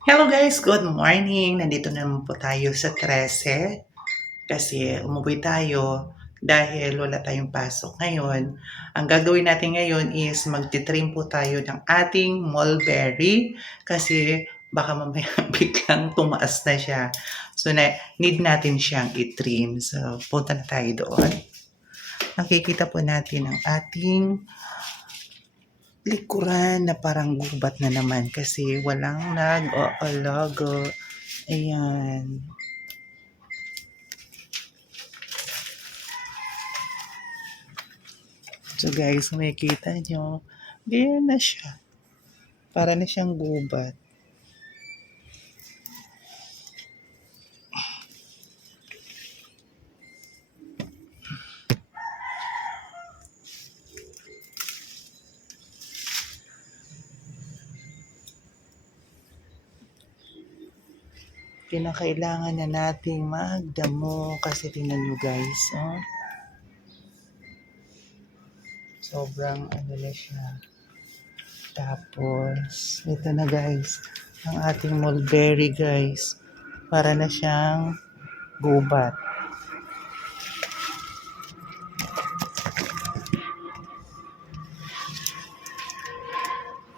Hello guys, good morning. Nandito naman po tayo sa 13 kasi umuwi tayo dahil wala tayong pasok ngayon. Ang gagawin natin ngayon is magtitrim po tayo ng ating mulberry kasi baka mamaya biglang tumaas na siya. So need natin siyang itrim. So punta na tayo doon. Nakikita po natin ang ating likuran na parang gubat na naman kasi walang nag-aalaga. Ayan. So guys, kung makikita nyo, ganyan na siya. Para na siyang gubat. Kinakailangan na nating magdamo kasi tingnan nyo guys, oh. Sobrang ano na siya. Tapos, ito na guys, ang ating mulberry guys. Para na siyang gubat.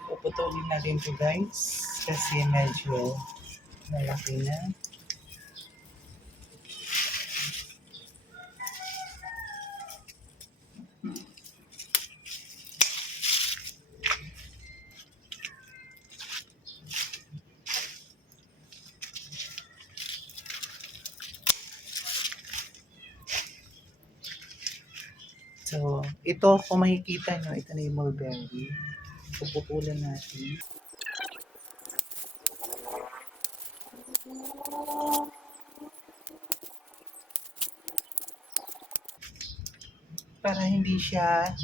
Puputulin natin ito guys kasi medyo malaki na. So, ito kung makikita nyo, ito na yung mulberry. Puputulan natin. Para hindi siya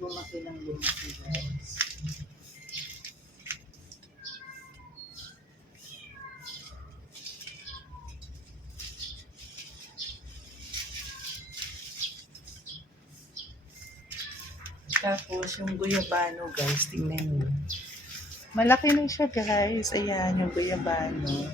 lumaki ng lumaki guys. Tapos yung guyabano guys, tingnan nyo. Malaki na siya guys. Ayan yung guyabano.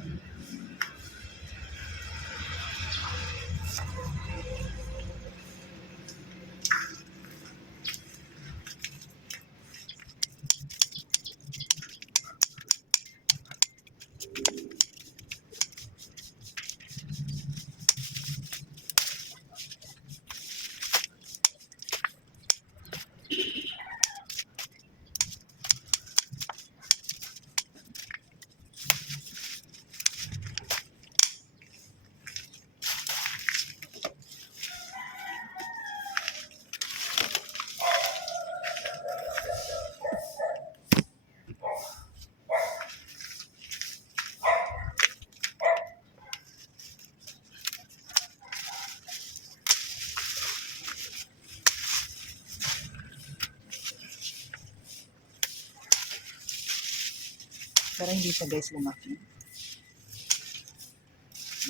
Para hindi siya guys lumaki.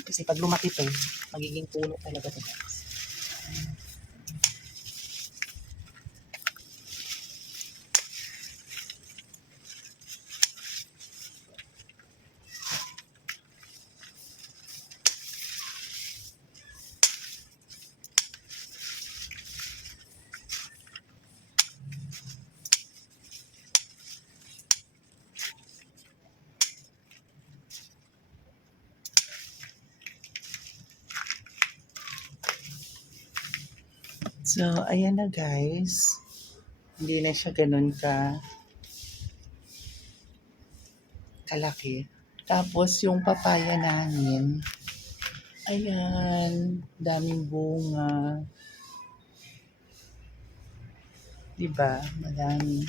Kasi pag lumaki to, magiging puno talaga to guys. So, ayan na guys. Hindi na siya ganun kalaki. Tapos yung papaya namin, ayan, daming bunga. Diba? Madami.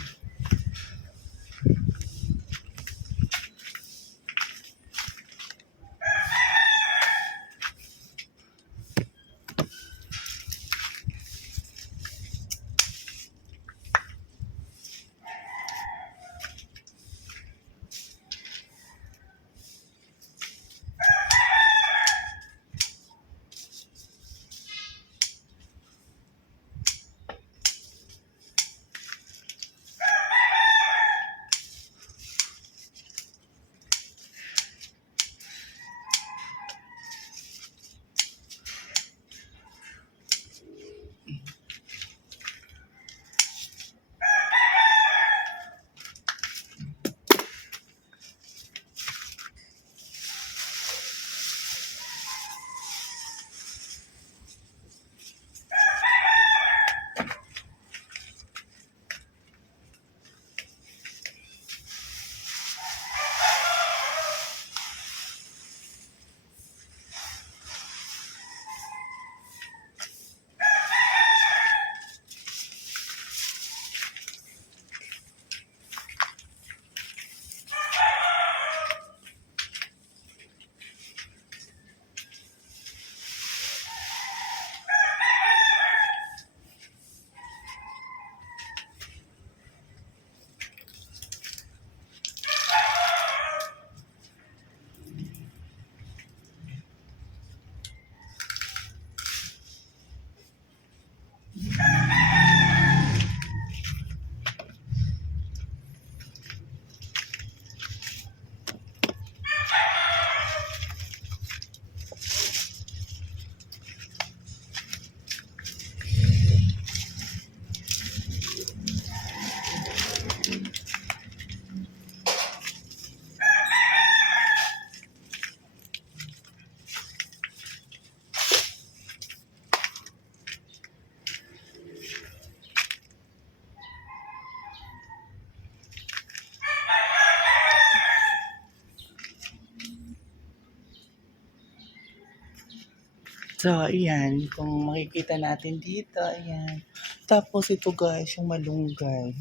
So, ayan, kung makikita natin dito, ayan. Tapos ito guys, yung malunggay.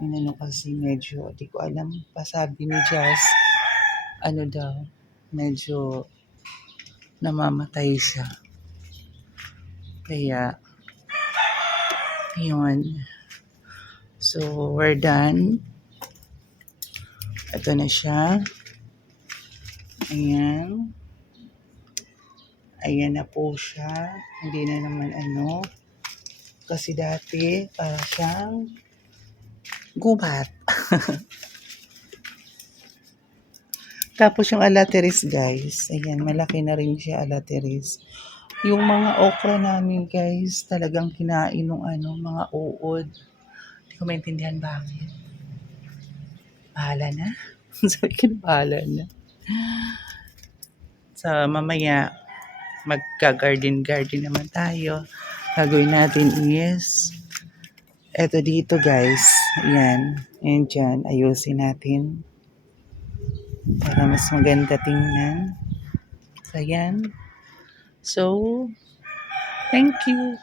Yung ano kasi medyo, di ko alam pa sabi ni Jazz, ano daw, medyo namamatay siya. Kaya, yun. So, we're done. Ito na siya. Ayan. Ayan na po siya. Hindi na naman ano. Kasi dati, para siyang gubat. Tapos yung alateris guys. Ayan, malaki na rin siya alateris. Yung mga okra namin guys, talagang kinain ng ano, mga uod. Hindi ko maintindihan bakit. Bahala na. Sabi ko na bahala na. So, mamaya, magka-garden naman tayo. Gagawin natin is, eto dito guys. Ayan. Ayan dyan. Ayusin natin. Para mas maganda tingnan. So, ayan. So, thank you.